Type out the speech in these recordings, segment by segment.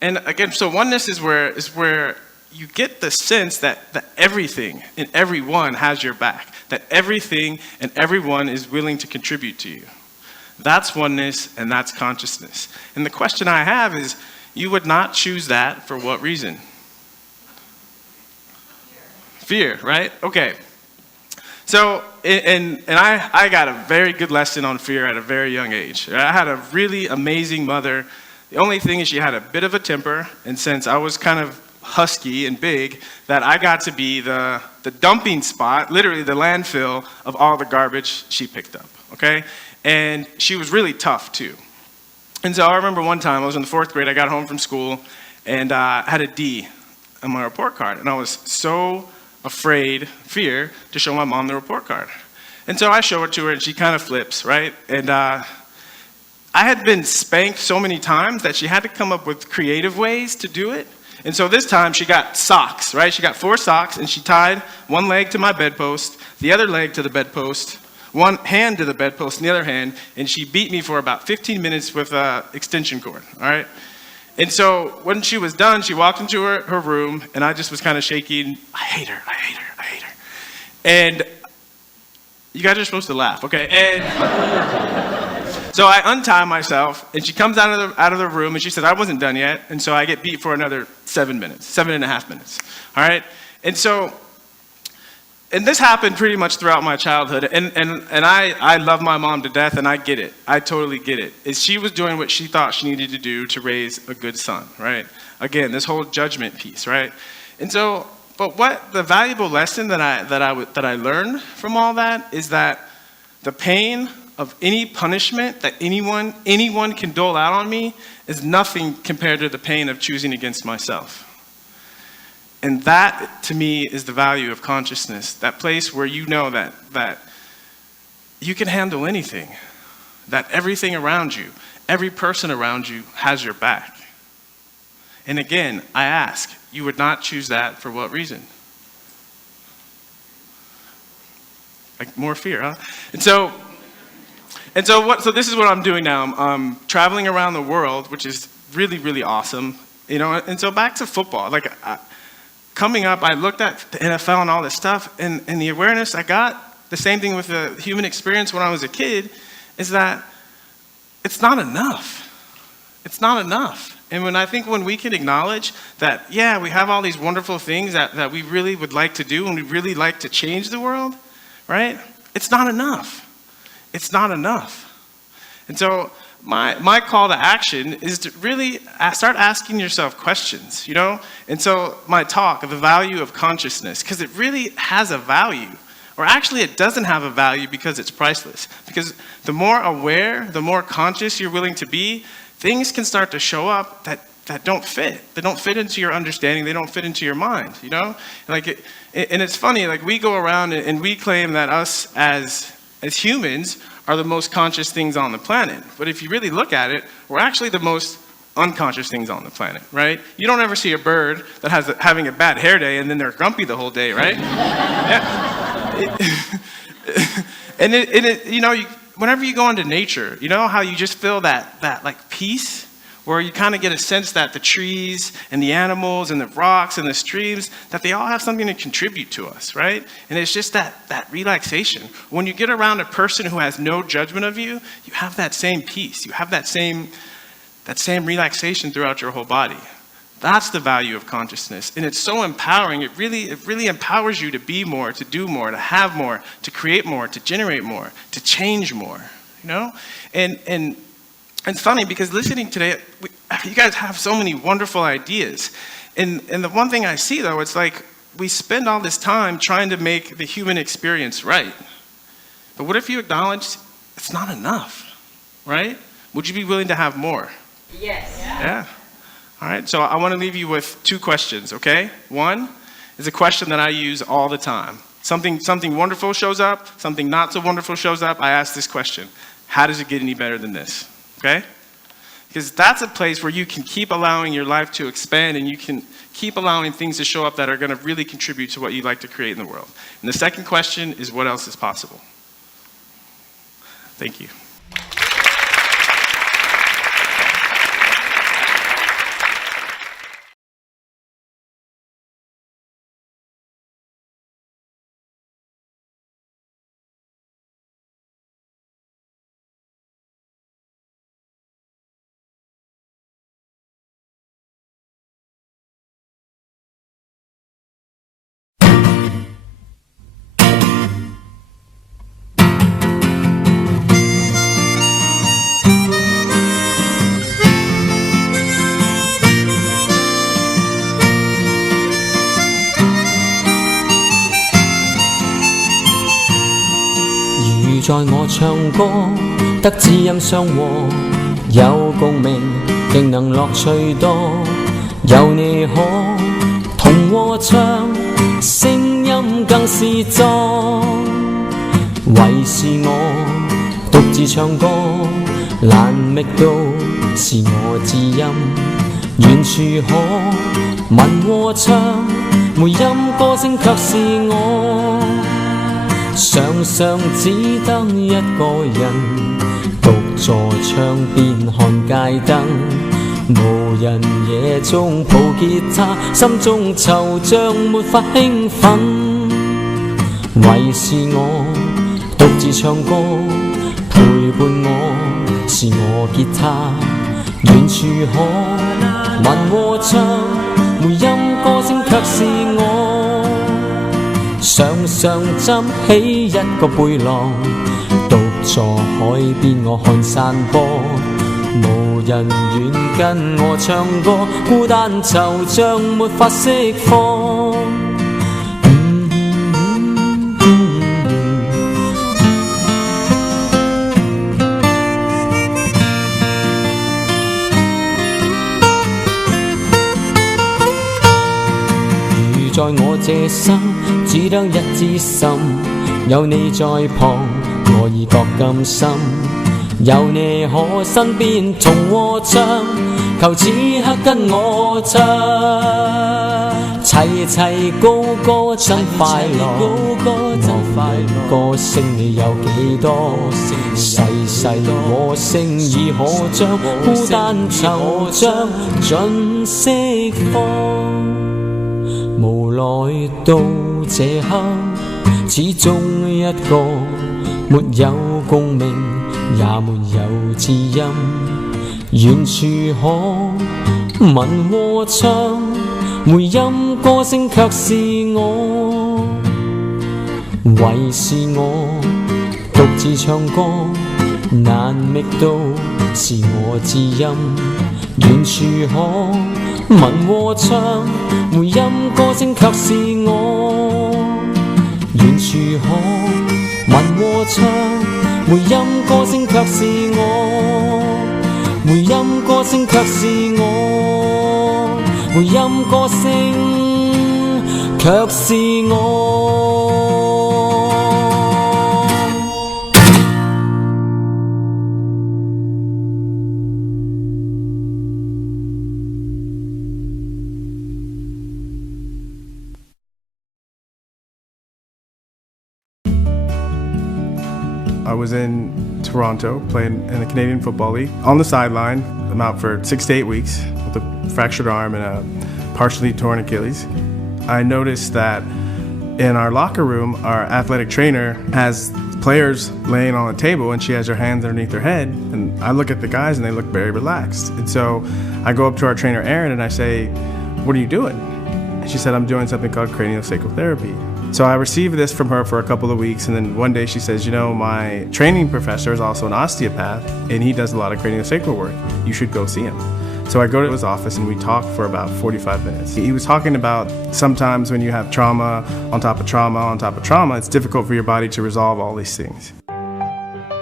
And again, so oneness is where you get the sense that everything and everyone has your back, that everything and everyone is willing to contribute to you. That's oneness, and that's consciousness. And the question I have is, you would not choose that for what reason? Fear, right? Okay. So, and I got a very good lesson on fear at a very young age. I had a really amazing mother. The only thing is she had a bit of a temper, and since I was kind of husky and big, that I got to be the dumping spot, literally the landfill of all the garbage she picked up, okay? And she was really tough too. And so I remember one time, I was in the 4th grade, I got home from school, and I had a D on my report card, and I was so fear to show my mom the report card. And so I show it to her, and she kind of flips, right? And I had been spanked so many times that she had to come up with creative ways to do it. And so this time she got socks, right? She got 4 socks, and she tied one leg to my bedpost, the other leg to the bedpost, one hand to the bedpost, and the other hand, and she beat me for about 15 minutes with an extension cord, all right? And so when she was done, she walked into her room, and I just was kind of shaking. I hate her. And you guys are supposed to laugh, okay? And so I untie myself, and she comes out of the room, and she says, I wasn't done yet. And so I get beat for another 7.5 minutes, all right? And this happened pretty much throughout my childhood, and I love my mom to death, and I get it. I totally get it. Is she was doing what she thought she needed to do to raise a good son, right? Again, this whole judgment piece, right? And so, but what the valuable lesson that I learned from all that is that the pain of any punishment that anyone can dole out on me is nothing compared to the pain of choosing against myself. And that, to me, is the value of consciousness. That place where you know that you can handle anything. That everything around you, every person around you has your back. And again, I ask, you would not choose that for what reason? Like more fear, huh? So this is what I'm doing now. I'm traveling around the world, which is really, really awesome. You know, and so back to football. Coming up, I looked at the NFL and all this stuff, and the awareness I got, the same thing with the human experience when I was a kid, is that it's not enough. It's not enough. And when we can acknowledge that, yeah, we have all these wonderful things that we really would like to do and we really like to change the world, right? It's not enough. It's not enough. And so my call to action is to really start asking yourself questions, you know? And so my talk, the value of consciousness, because it really has a value. Or actually it doesn't have a value because it's priceless. Because the more aware, the more conscious you're willing to be, things can start to show up that don't fit. They don't fit into your understanding. They don't fit into your mind, you know? And it's funny, we go around and we claim that us as humans are the most conscious things on the planet. But if you really look at it, we're actually the most unconscious things on the planet, right? You don't ever see a bird that having a bad hair day and then they're grumpy the whole day, right? Yeah. Whenever you go into nature, you know how you just feel that peace, where you kind of get a sense that the trees and the animals and the rocks and the streams, that they all have something to contribute to us, right? And it's just that relaxation. When you get around a person who has no judgment of you, you have that same peace. You have that same relaxation throughout your whole body. That's the value of consciousness. And it's so empowering. It really empowers you to be more, to do more, to have more, to create more, to generate more, to change more, you know? And it's funny because listening today, you guys have so many wonderful ideas. And the one thing I see, though, it's like we spend all this time trying to make the human experience right. But what if you acknowledge it's not enough, right? Would you be willing to have more? Yes. Yeah. All right, so I want to leave you with 2 questions, okay? One is a question that I use all the time. Something wonderful shows up, something not so wonderful shows up. I ask this question: how does it get any better than this? Okay? Because that's a place where you can keep allowing your life to expand and you can keep allowing things to show up that are going to really contribute to what you'd like to create in the world. And the second question is, what else is possible? Thank you. 在我唱歌得知音相和，有共鳴，定能樂趣多。有你可同和唱，聲音更是壯。為是我獨自唱歌，難覓到是我知音。遠處可聞和唱，回音歌聲卻是我。常常只得一個人，獨坐窗邊看街燈。無人夜中抱吉他，心中惆悵沒法興奮。為是我獨自唱歌，陪伴我是我吉他。遠處可聞和唱，回音歌聲卻是我。常常執起一個背囊，獨坐海邊我看山坡。無人願跟我唱歌，孤單惆悵沒法釋放。如在我這生只得一支心，有你在旁，我已覺甘心。有你可身邊同和唱，求此刻跟我唱，齊齊高歌真快樂。我歌聲你有幾多？細細和聲已可將孤單惆悵盡釋放。無奈到這刻，始終一個沒有共鳴，也沒有知音。遠處可聞和唱，回音歌聲卻是我。為是我獨自唱歌，難覓到是我知音。遠處可聞和唱，回音歌聲卻是我。遠處可聞和唱，回音歌聲卻是我。回音歌聲卻是我。回音歌聲卻是我。I was in Toronto playing in the Canadian Football League. On the sideline, I'm out for 6 to 8 weeks with a fractured arm and a partially torn Achilles. I noticed that in our locker room, our athletic trainer has players laying on a table and she has her hands underneath her head. And I look at the guys and they look very relaxed. And so I go up to our trainer, Erin, and I say, "What are you doing?" And she said, "I'm doing something called craniosacral therapy." So I received this from her for a couple of weeks, and then one day she says, "You know, my training professor is also an osteopath, and he does a lot of craniosacral work. You should go see him." So I go to his office, and we talk for about 45 minutes. He was talking about sometimes when you have trauma on top of trauma on top of trauma, it's difficult for your body to resolve all these things.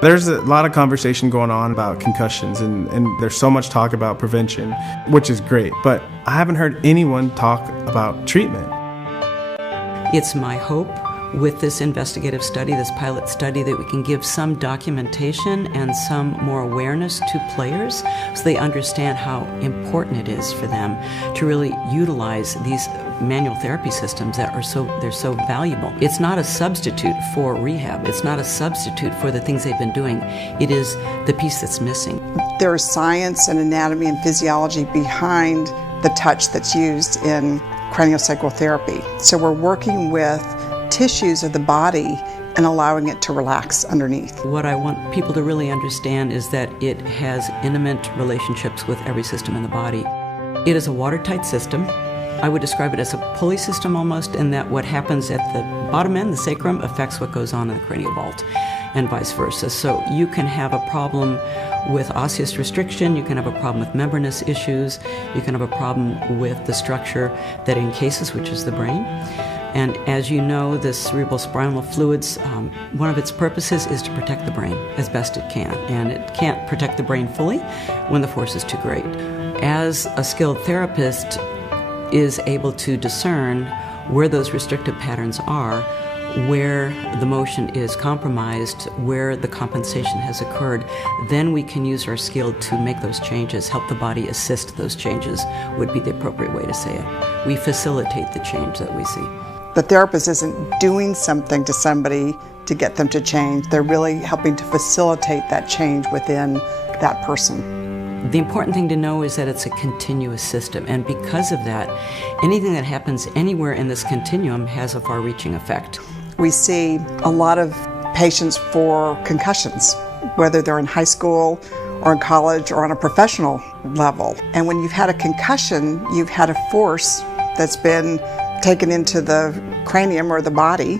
There's a lot of conversation going on about concussions, and there's so much talk about prevention, which is great, but I haven't heard anyone talk about treatment. It's my hope with this investigative study, this pilot study, that we can give some documentation and some more awareness to players so they understand how important it is for them to really utilize these manual therapy systems that are they're so valuable. It's not a substitute for rehab. It's not a substitute for the things they've been doing. It is the piece that's missing. There is science and anatomy and physiology behind the touch that's used in craniosacral therapy. So we're working with tissues of the body and allowing it to relax underneath. What I want people to really understand is that it has intimate relationships with every system in the body. It is a watertight system. I would describe it as a pulley system almost, in that what happens at the bottom end, the sacrum, affects what goes on in the cranial vault, and vice versa. So you can have a problem with osseous restriction, you can have a problem with membranous issues, you can have a problem with the structure that encases, which is the brain. And as you know, the cerebral spinal fluids, one of its purposes is to protect the brain as best it can. And it can't protect the brain fully when the force is too great. As a skilled therapist is able to discern where those restrictive patterns are, where the motion is compromised, where the compensation has occurred, then we can use our skill to make those changes, help the body assist those changes, would be the appropriate way to say it. We facilitate the change that we see. The therapist isn't doing something to somebody to get them to change. They're really helping to facilitate that change within that person. The important thing to know is that it's a continuous system, and because of that, anything that happens anywhere in this continuum has a far-reaching effect. We see a lot of patients for concussions, whether they're in high school or in college or on a professional level. And when you've had a concussion, you've had a force that's been taken into the cranium or the body,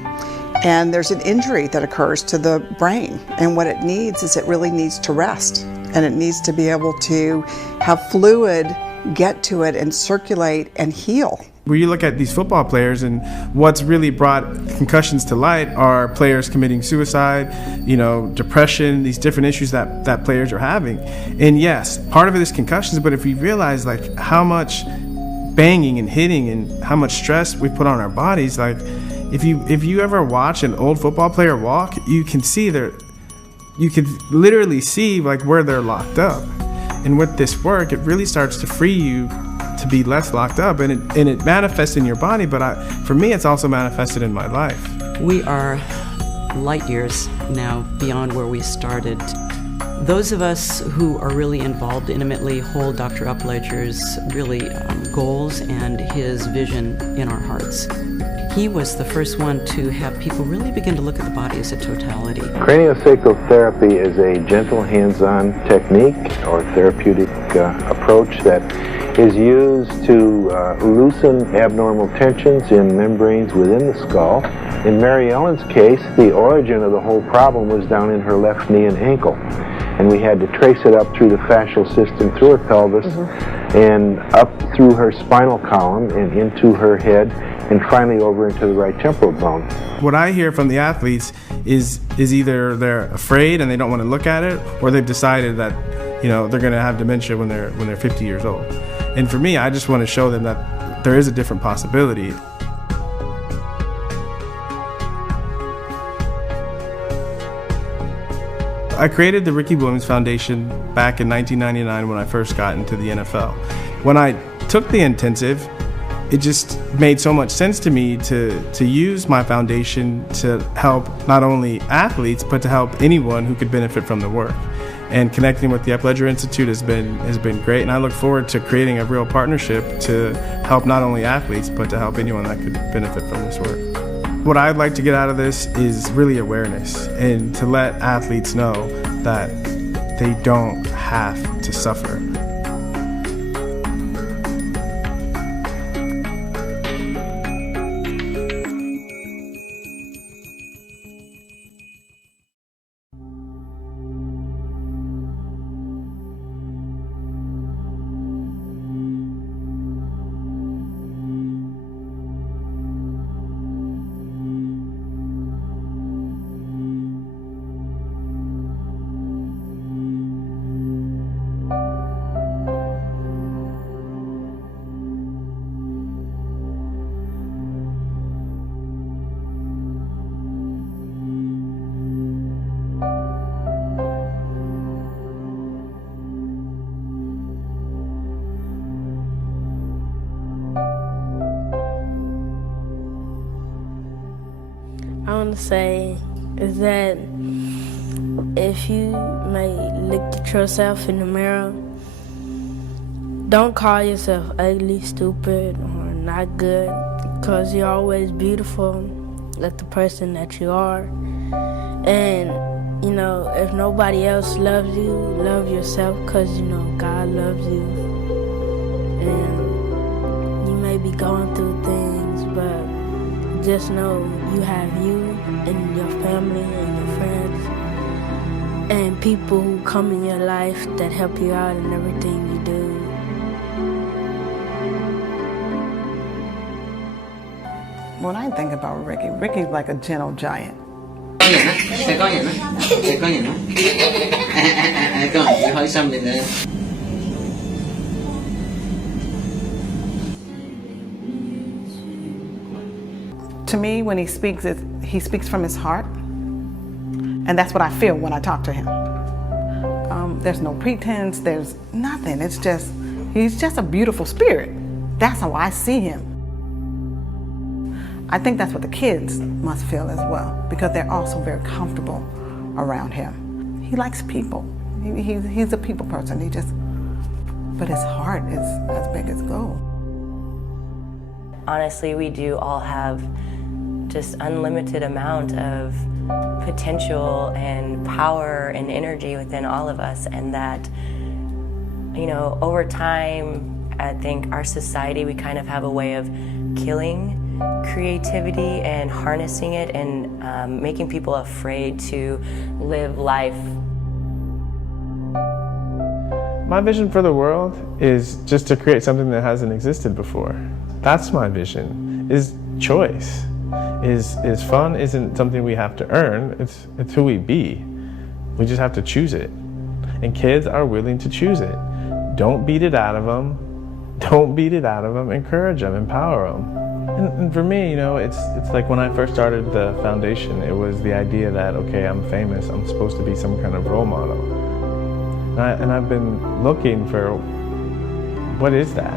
and there's an injury that occurs to the brain. And what it needs is it really needs to rest, and it needs to be able to have fluid get to it and circulate and heal. Where you look at these football players, and what's really brought concussions to light are players committing suicide, depression, these different issues that players are having. And yes, part of it is concussions, but if we realize like how much banging and hitting and how much stress we put on our bodies, like if you ever watch an old football player walk, you can literally see like where they're locked up. And with this work, it really starts to free you to be less locked up, and it manifests in your body, but for me it's also manifested in my life. We are light years now beyond where we started. Those of us who are really involved intimately hold Dr. Upledger's goals and his vision in our hearts. He was the first one to have people really begin to look at the body as a totality. Craniosacral therapy is a gentle hands-on technique or therapeutic approach that is used to loosen abnormal tensions in membranes within the skull. In Mary Ellen's case, the origin of the whole problem was down in her left knee and ankle. And we had to trace it up through the fascial system, through her pelvis, and up through her spinal column and into her head, and finally over into the right temporal bone. What I hear from the athletes is either they're afraid and they don't want to look at it, or they've decided that they're going to have dementia when they're 50 years old. And for me, I just want to show them that there is a different possibility. I created the Ricky Williams Foundation back in 1999 when I first got into the NFL. When I took the intensive, it just made so much sense to me to use my foundation to help not only athletes, but to help anyone who could benefit from the work. And connecting with the Upledger Institute has been great, and I look forward to creating a real partnership to help not only athletes, but to help anyone that could benefit from this work. What I'd like to get out of this is really awareness, and to let athletes know that they don't have to suffer. When I think about Ricky, Ricky's like a gentle giant. To me, when he speaks from his heart, and that's what I feel when I talk to him. There's no pretense, there's nothing. He's just a beautiful spirit. That's how I see him. I think that's what the kids must feel as well, because they're also very comfortable around him. He likes people. He's a people person. But his heart is as big as gold. Honestly, we do all have just unlimited amount of potential and power and energy within all of us, and that, you know, over time, I think our society, we kind of have a way of killing creativity and harnessing it and making people afraid to live life. My vision for the world is just to create something that hasn't existed before. That's my vision, is choice. Is fun isn't something we have to earn, it's who we be. We just have to choose it. And kids are willing to choose it. Don't beat it out of them. Don't beat it out of them. Encourage them, empower them. And for me, you know, it's like when I first started the foundation, it was the idea that, okay, I'm famous, I'm supposed to be some kind of role model. And I've been looking for, what is that?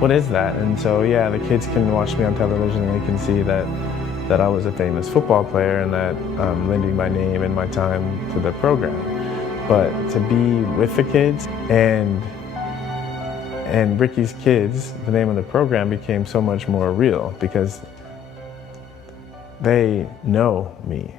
What is that? And so, yeah, the kids can watch me on television and they can see that I was a famous football player and that I'm lending my name and my time to the program. But to be with the kids and Ricky's Kids, the name of the program, became so much more real because they know me.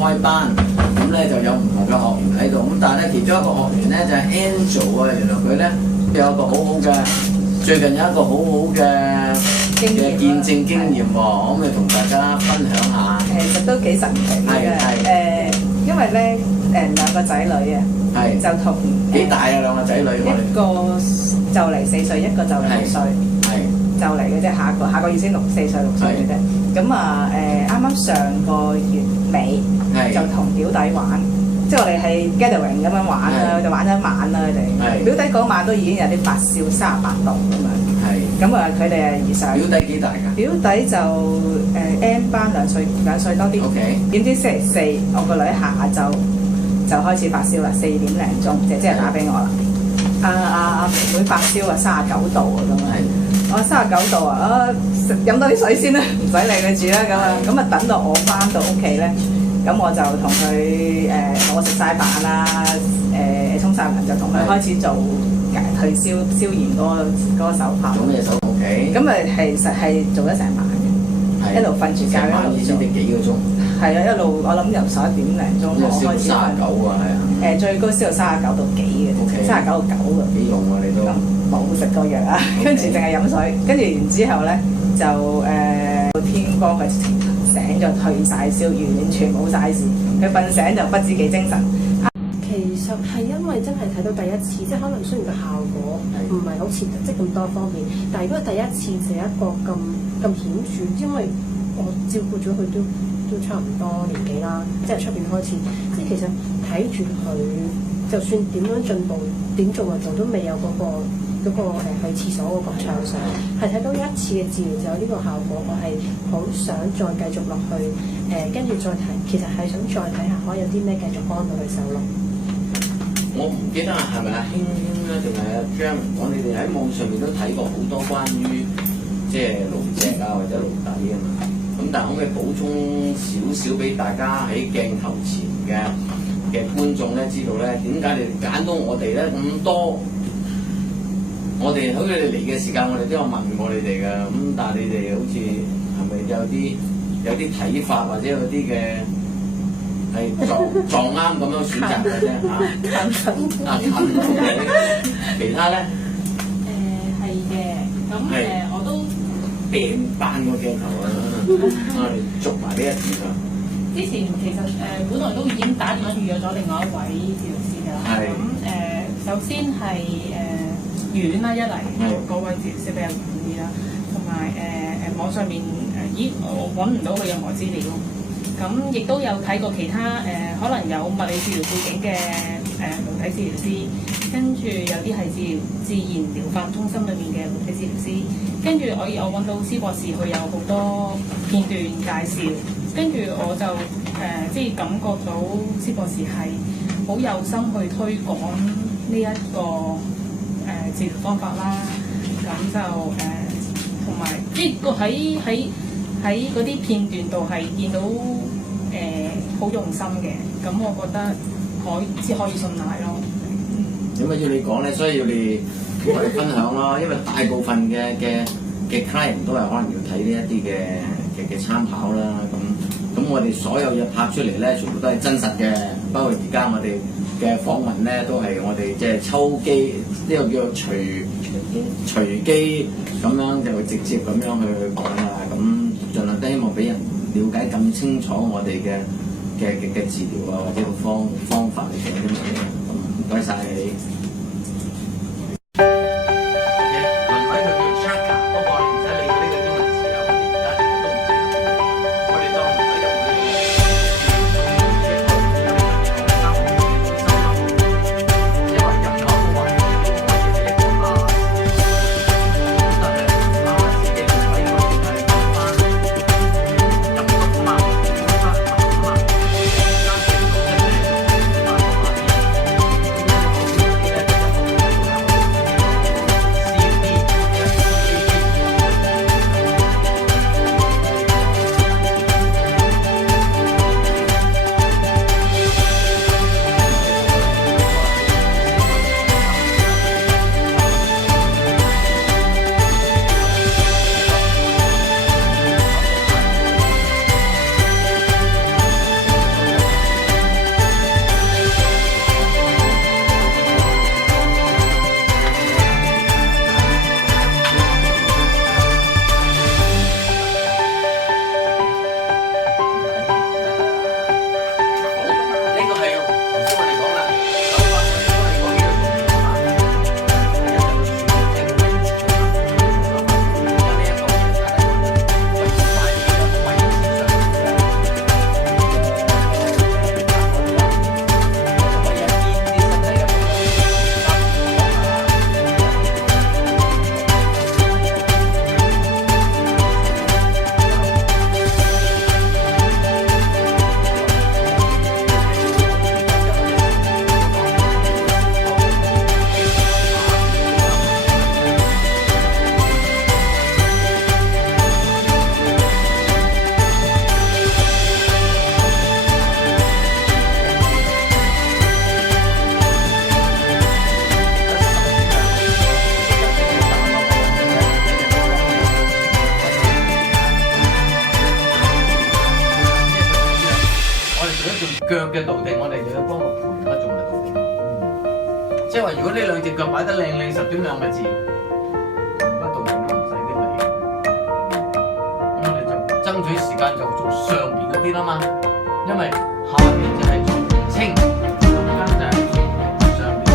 開班，咁咧就有唔同嘅學員喺度。咁但係咧，其中一個學員咧就係 Angel 啊，原來佢咧有個好好嘅，最近有一個好好嘅見證經驗喎，可唔可以同大家分享下？其實都幾神奇嘅。因為咧兩個仔女啊，就同幾大啊兩個仔女？一個就嚟4歲，一個就嚟6歲，就嚟嘅啫。下個月先4歲6歲嘅啫。咁啊啱啱上個月尾就同表弟玩，即係我哋係 gathering 咁樣玩啦，就玩咗一晚啦。佢哋表弟嗰晚都已經有啲發燒38度咁樣。咁啊，佢哋係上表弟幾大㗎？表弟就N 班2歲多啲。點知星期四我個女下晝就開始發燒啦，4點零鐘，姐姐打俾我啦。阿妹發燒啊，39度啊咁啊。我39度啊，飲多啲水先啦，唔使理佢住啦咁啊。咁啊等到我翻到屋企咧，咁我就同佢我食晒飯啦，沖晒涼就同佢開始做退燒炎嗰個手法。做咩手？OK。咁啊其實係做咗成晚嘅，一路瞓住覺一路做。幾個鐘？係啊，一路我諗由11點零鐘我開始。39啊，係啊。最高燒到39度幾嘅，39度9嘅。幾用喎你都？冇食到藥啊，跟住淨係飲水，跟住然之後咧就到天光佢醒就退晒燒，完全冇晒事。佢瞓醒就不知幾精神。其實係因為真係睇到第一次，即係可能雖然個效果唔係好似即係咁多方面，但係如果第一次就有一個咁顯著，因為我照顧咗佢都差唔多年紀啦，即係出邊開始，即係其實睇住佢，就算點樣進步，點做運動都未有嗰個去廁所嗰個暢順，係睇到一次嘅治療就有呢個效果，我係好想再繼續落去，跟住再睇，其實係想再睇下可以有啲咩繼續幫到佢手咯。我唔記得係咪阿興咧，定係阿張講？你哋喺網上面都睇過好多關於即係露脊啊或者露底啊嘛。咁但係可唔可以補充少少俾大家喺鏡頭前嘅觀眾咧知道咧，點解你哋揀到我哋咧咁多？我哋好似你嚟嘅時間，我哋都有問過你哋㗎。咁但係你哋好似係咪有啲睇法或者有啲嘅？係撞啱咁樣選擇嘅啫嚇，其他咧？係嘅，咁我都變扮個鏡頭啦，我哋捉埋呢一點啊！之前其實本來都已經打電話預約咗另外一位治療師㗎啦。咁首先係遠啦，一嚟嗰位治療師比較遠啲啦，同埋網上面我揾唔到佢任何資料。咁亦都有睇過其他可能有物理治療背景嘅人體治療師，跟住有啲係自然療法中心裏面嘅人體治療師，跟住我揾到施博士佢有好多片段介紹，跟住我就即係感覺到施博士係好有心去推廣呢一個治療方法啦，咁就同埋即係個喺嗰啲片段度係見到好用心嘅，咁我覺得可以信賴咯。點解要你講咧？所以要你同我哋分享咯，因為大部分嘅 client 都係可能要睇呢一啲嘅參考啦。咁我哋所有嘢拍出嚟咧，全部都係真實嘅。包括而家我哋嘅訪問咧，都係我哋即係抽機，呢個叫做隨機咁樣就直接咁樣去講啦。咁盡量都希望俾人了解更清楚我哋嘅治療啊，或者個方法嚟嘅咁樣。咁唔該晒你。即係話如果呢兩隻腳擺得靚靚實點兩個字，嗰度就唔使啲尾。咁我哋就爭取時間就做上邊嗰啲啦嘛，因為下邊就係做清，咁就係做上邊。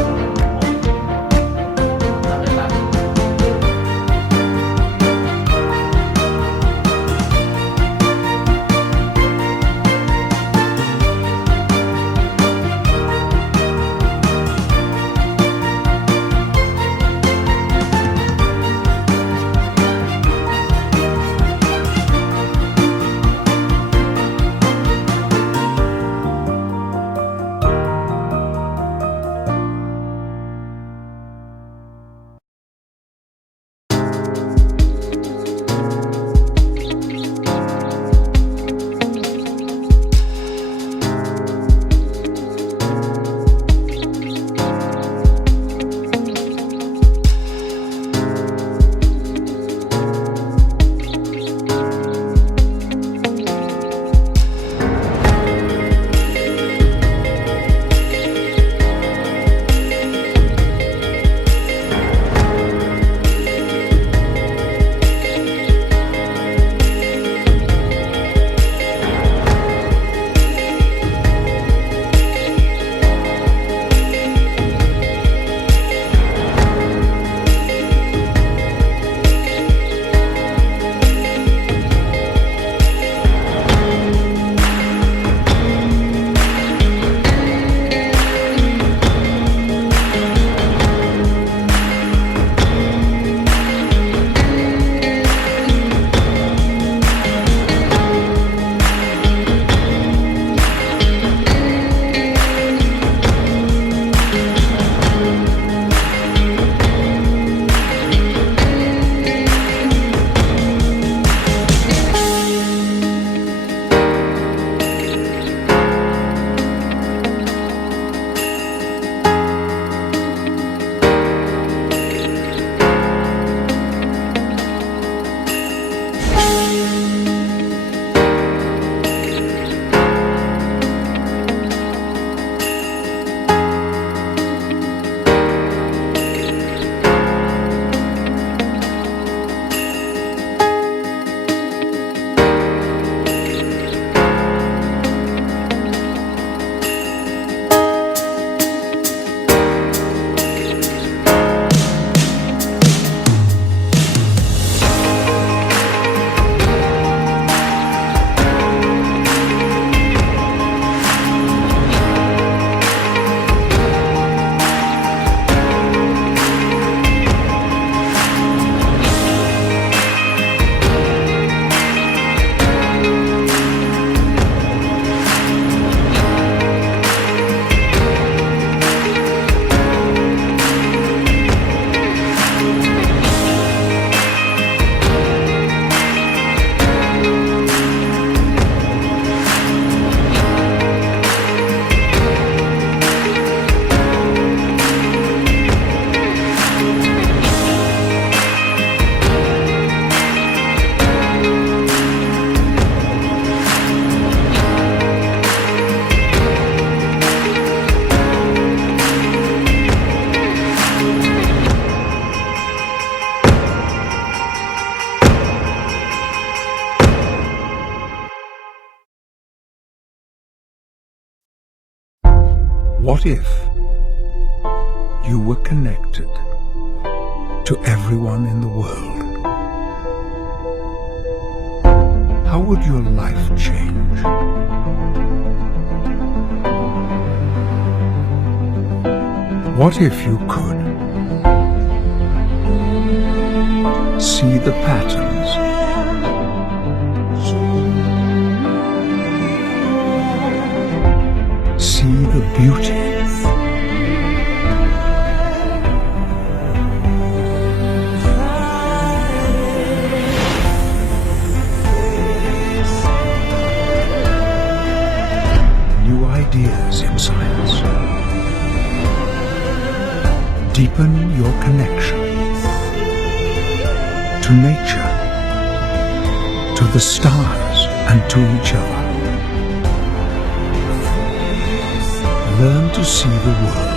What if you were connected to everyone in the world? How would your life change? What if you could see the patterns, see the beauty, new ideas in science, deepen your connection to nature, to the stars and to each other. Learn to see the world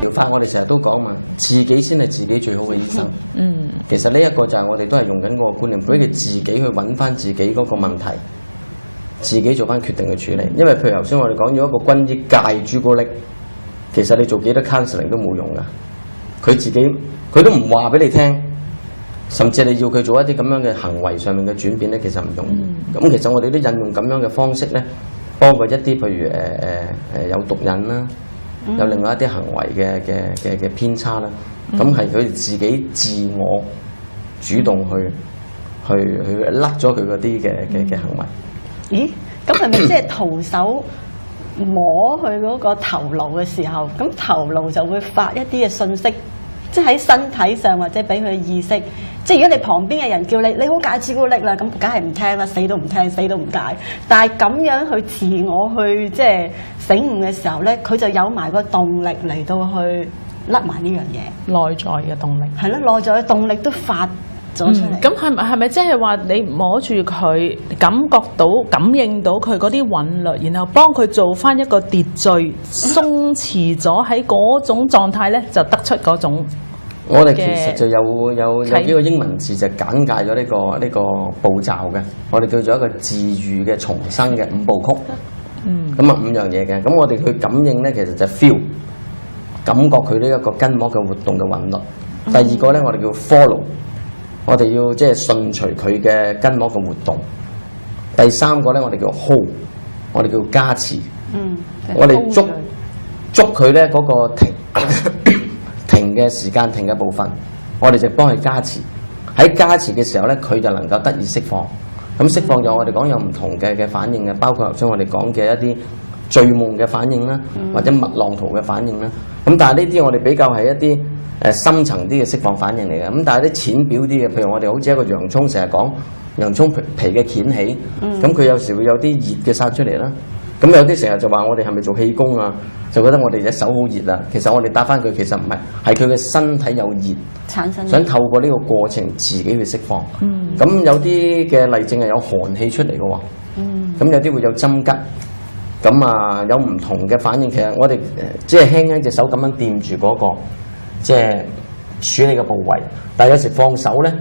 療法我哋成日都講嘛，自己先係自己最好嘅醫生。其實呢一個就係我哋都係用緊嗰個觀念，俾佢自己去揾翻自己嗰個問題，自己做翻決定去處理。因為譬如頭先我哋講咗一個軍醫戒朱古力，其實你做幾多 counseling 都冇用噶，佢自己佢都唔話俾你聽，甚至你要佢做一啲咁樣嘅行為上面嘅轉變咧，其實唔容易。咁其實我哋都引用咁樣嘅方式咧，幫佢一啲譬如有毒癮啦。有另外一啲行為嘅偏差啦，咁係佢哋自己自我主動去甩咗佢嗰啲嘅行為。咦？咁係咪即係徒手摸佢嗰個頭顱嘅時候，咁頭顱就會發一啲嘅信息，即係喺身體上或者俾佢意識。即係如果你旁邊嘅人叫你好戒朱古力啦，咁梗係唔聽啦，死都唔聽，死都唔戒。但係咁樣去自我去即係醒悟嘅時候咧，佢就有埋個動力嚟到去甩埋呢樣嘢。內在嘅動力係咯，內在嘅動力都發咗出嚟。咁係咪即係話你摸住佢，感覺到、感應到佢嗰啲韻律，然後幫佢做翻一個秩序，鬆弛咗喺嗰種狀態咧，就得出嗰種。我哋其實就有幾個英文字就簡介咗呢個步驟嘅，我哋叫做一個治癒嘅重生嘅5部曲。咁啊5樣嘢嘅，咁我哋去感應咧，其實就 feel 感覺佢呢一個筋膜嘅活動嘅韻律。第二個咧，我哋叫 follow， 我哋要即係順隨佢嘅筋膜嘅活動。第三個咧，我哋叫 hold， 我哋叫加持。我哋捉佢咧嗰個停嘅時間，停嘅部分，我哋就幫佢加持。喺加持嘅時候咧，佢就能夠得以釋放。咁釋放咗，我哋講有唔同嘅反應嘅，包括頭先我哋講嘅一啲醉夢嘅反應啦，或者蜜浪圖嘅反應啦。咁但係呢啲我哋比較係一啲深層啲嘅釋放反應嚟嘅。咁但係啲淺表啲嘅，譬如我哋好似一個洋葱，成日講洋葱皮嘅掀起，咁佢有時會有啲熱嘅殺出嚟啦。咁有啲成日就話我哋係咪做氣功啊？就覺得我哋隻手好熱啊！其實我哋答翻佢，其實唔係，係佢嘅身體有熱，產生想透過呢個過程自己去釋放。咁有啲嘅例證係有寒氣出嚟嘅喎。咁有啲會有針吉。咁啊有唔同嘅反應。其實我哋即係輕輕隻手咁樣掂住嗰個即係處理嘅部位，但係有時放手咧，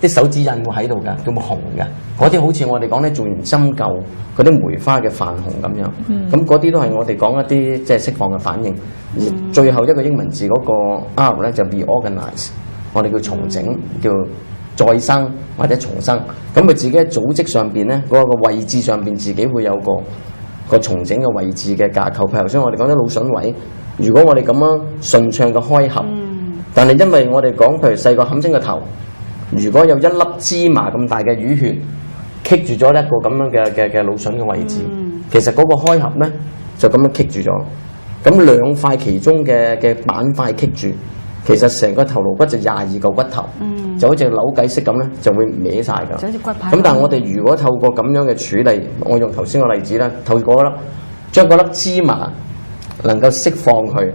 啲手指印會喺度㗎，叫紅嘅。嗰啲好似我哋講咧，做完針灸嗰啲梅花嘅泛紅咁樣。咁嗰啲都係我哋講一啲即係釋放嘅反應。而最後一個英文字嗰個 R 咧就 reorganize， 我哋叫重整，叫再生或者重生。咁佢自己喺組織上邊咧，嗰個位置上邊自己會有個重整嘅位置嘅架構。譬如頭先我哋講啲腦筍位，如果我哋咁樣順暢嘅開合，但係因為我哋講譬如細個冚清個頭，如果有一粒芝麻咁大嘅淤血棘住咗一個咁樣嘅腦筍嘅位置，其實嗰個開合咧就咁樣棘住咗。咁兩塊其中嘅板塊棘住，其實成個頭顱骨就22個骨頭，就好似扭計式咁咧，就會歪晒㗎。咁但係我哋如果透過咁樣嘅處理，我用頭先個例子啦，透過將嗰粒芝麻能夠釋放佢，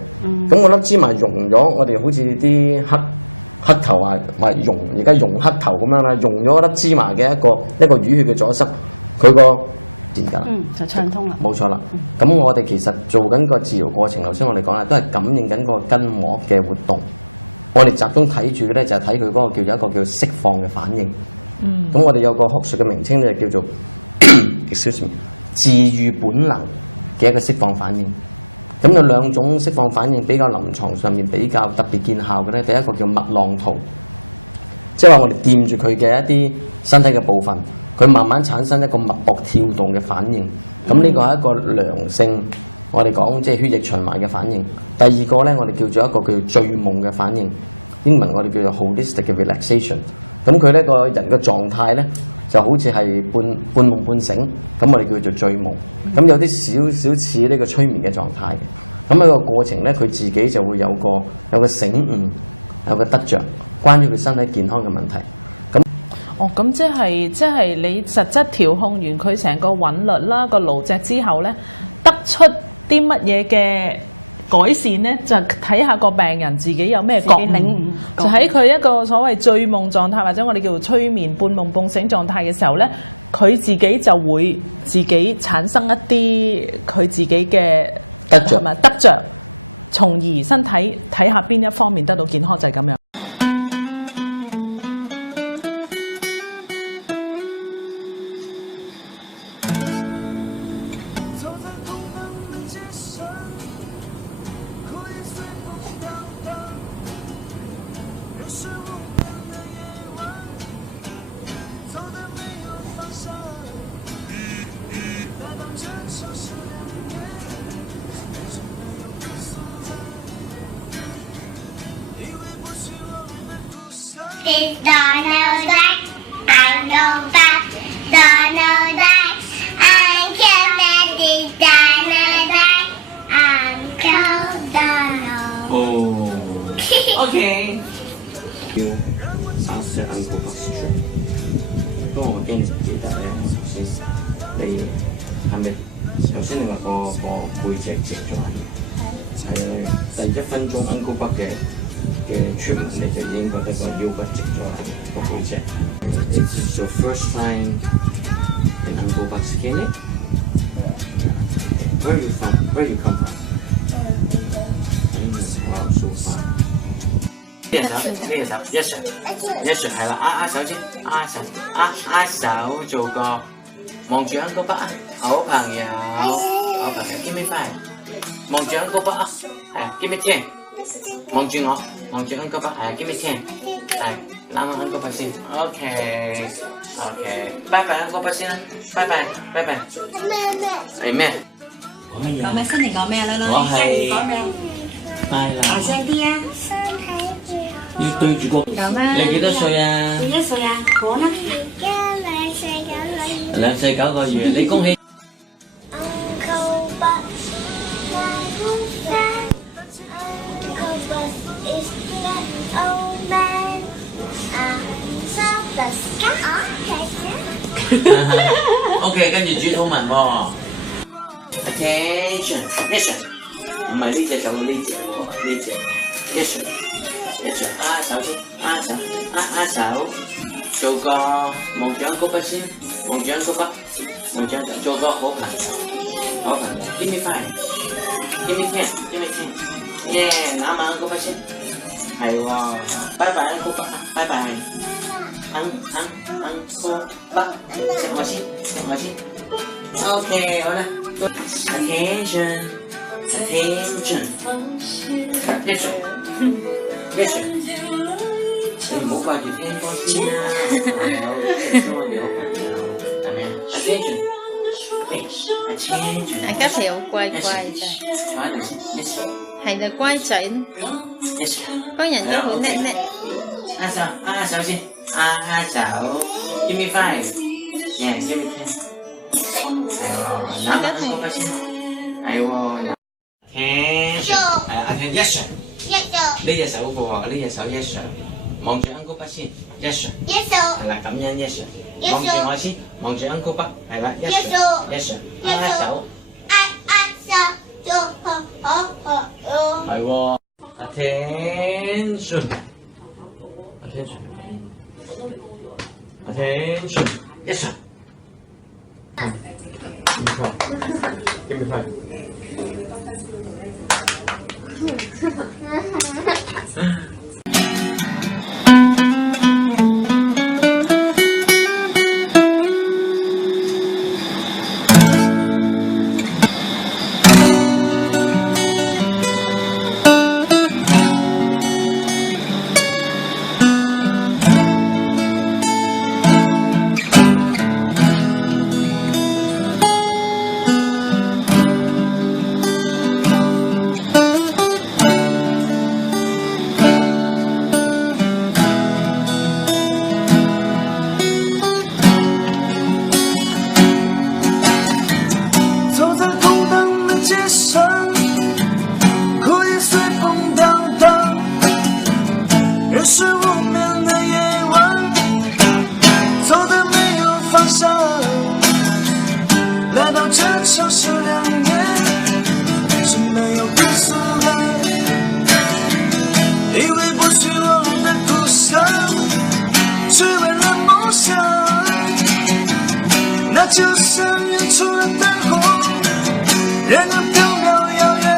咁嗰粒芝麻溶咗，我哋好似啲黑頭啊，話而家溶黑頭咁樣啦，溶咗粒芝麻嘅一個淤血嘅阻塞，佢個電㗎啦，就暢通啦。冇錯啦。咁我哋其實做緊個治療過程，頭先我哋講啦，都係感應緊個筋膜嘅活動。我哋集中睇住嘅咧，就係睇佢嗰個叫做一個叫釋放嘅反應。咁我哋有個學術嘅名稱咧，叫做excuse me，治癒本能嘅一個釋放反應。咁有兩種釋放反應比較臨床上面比較特別見效嘅咧，第一個叫蜜浪圖，即係話我哋掂住佢嘅一啲身體嘅部分，佢慢慢產生一個脈搏跳動嘅反應。咁呢個係一個良性，我哋講即係血液循環嘅反應。第二個咧，我哋叫做一個叫做醉夢嘅反應，英文我哋叫做 holistic 嘅 relaxation。咁佢呢個人嘅狀態咧，就好似係半夢半醒，咁我哋叫做醉夢。咁有啲少似呢個催眠嘅狀態嘅。咁喺個過程咧，佢自己就會有個醒悟，有個得着，關於佢身體健康嘅問題。咁即係你實質調控完佢成個韻律啦、個顱脊之後咧，得出啲乜嘢嘅改善咧，就睇下個病人自己有咩覺悟，就喺佢一個所謂醉夢狀態，或者我哋叫做催眠半夢半醒狀態嘅時候咧，佢自己就會自己產生一啲佢自己嘅得着，從而身體睇下邊一方面得到健康，就係咁樣。OK。要3 set ankle posture。不過我驚你唔記得咧，頭先你係咪頭先你話個背脊直咗係第1分鐘 ankle 骨嘅出門你就已經覺得個腰骨直咗個背脊。It's your first time in ankle box clinic. Where are you from? Where you come from? Wow, so far. 呢隻手，yes sir，係啦，握手先，握手做個望住ankle骨啊，好朋友 ，give me 5，望住ankle骨啊，係啊 ，give me 10，望住我，望住ankle骨，係啊 ，give me 10，係攬下ankle骨先 ，OK，拜拜ankle骨先啦，拜拜。係咩？講乜嘢？講咩新年講咩啦？我係係啦。大聲啲啊！要對住個。講咩？你幾多歲啊？幾多歲啊？講啦。2歲9個月，你恭喜。OK， 跟住煮土文喎。Attention， yes sir， 唔係呢隻就呢隻喎，呢隻 yes sir，yes sir， 握手先，握手，做個望住ankle骨先，望住ankle骨，望住ankle，做個好朋友 ，give me 5，give me 10，耶，攬下ankle骨先，係喎，拜拜ankle骨，拜拜，ankle骨，食我先 ，OK， 好啦。Attention. Yes sir. 你唔好掛住聽歌先啦，朋友，我哋好朋友，係咪啊 ？Attention. 大家皮好乖乖真係。坐喺度先 ，Yes sir。係就乖仔咯。Yes sir。幫人都好叻。握手先，握手 ，Give me 5，yeah，give me 10。係喎，攬下ankle骨先，係喎。Attention，yes sir。呢隻手個喎，呢隻手 yes sir。望住ankle骨先 ，yes sir。係啦，感恩 yes sir。望住我先，望住ankle骨，係啦 yes sir。yes sir。握手。係喎。Attention，yes sir。Give me 5。就像远处的灯火，仍然飘渺遥远。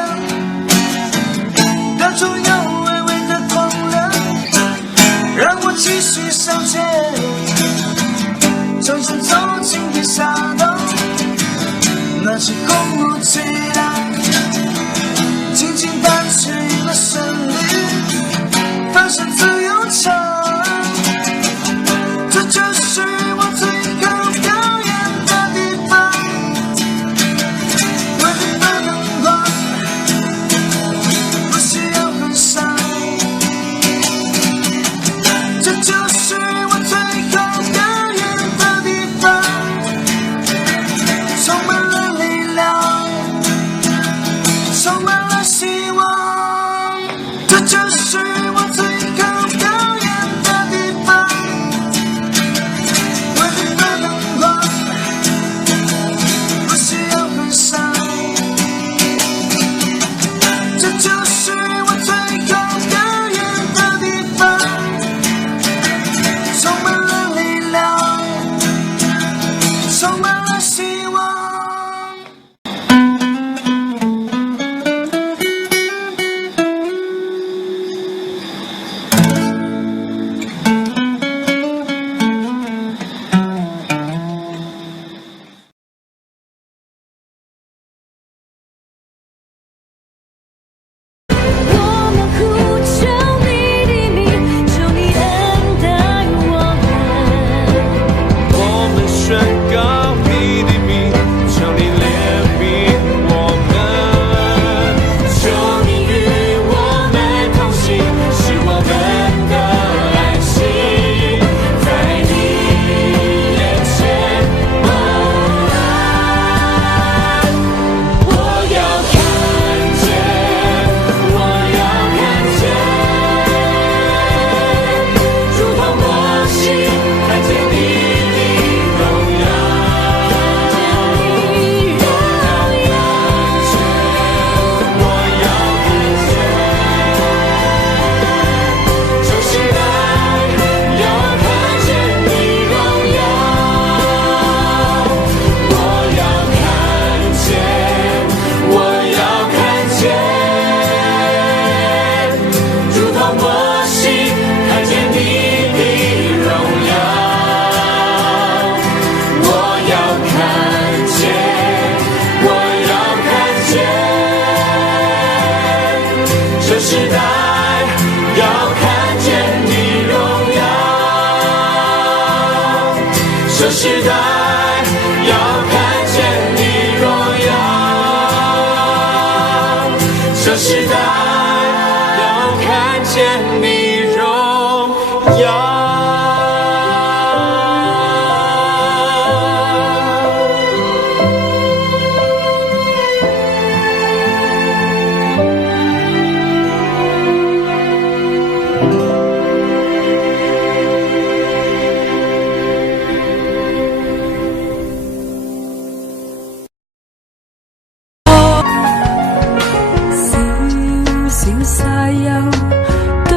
时代要看见你荣耀，这时代要看见你荣耀，这时代要看见你荣耀。小小沙丘，對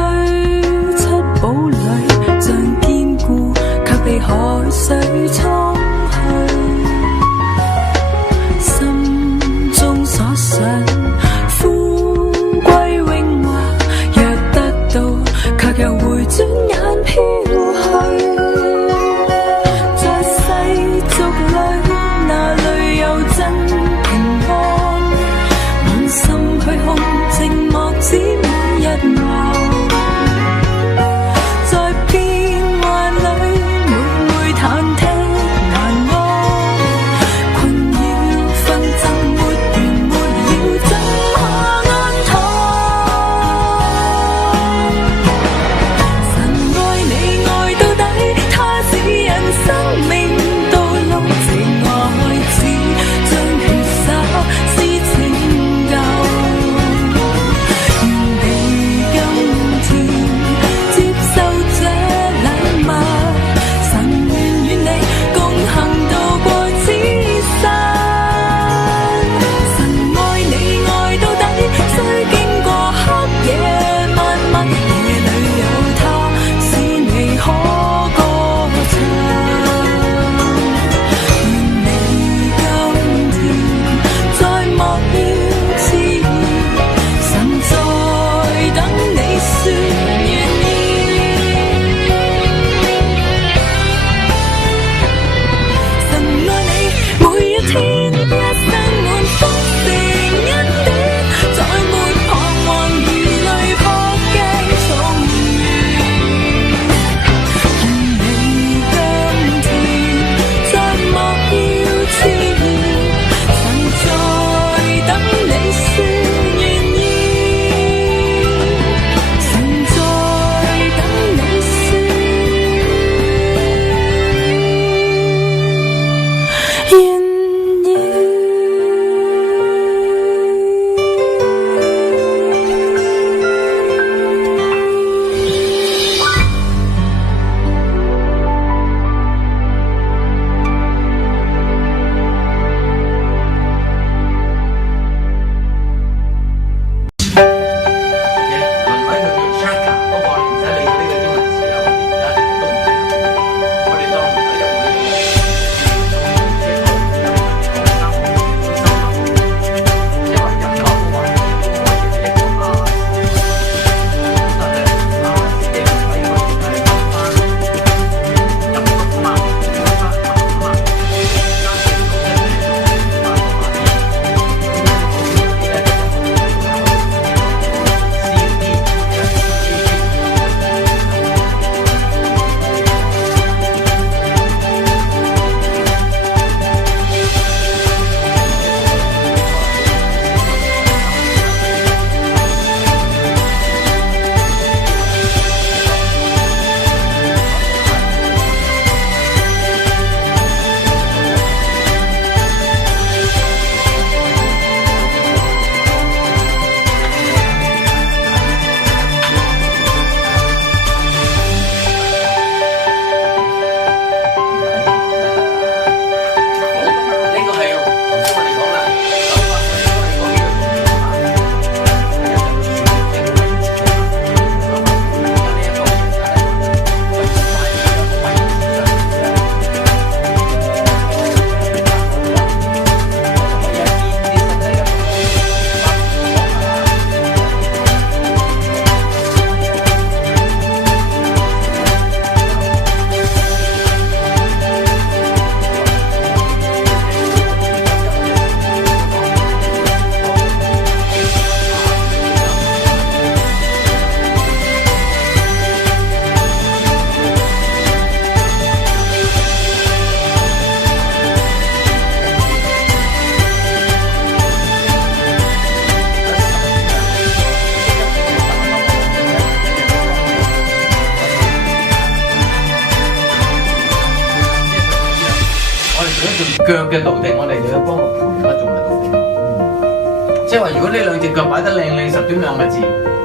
腳嘅導地，我哋就要幫佢盤乜做埋導地。即係話，如果呢兩隻腳擺得靚靚實，點兩個字？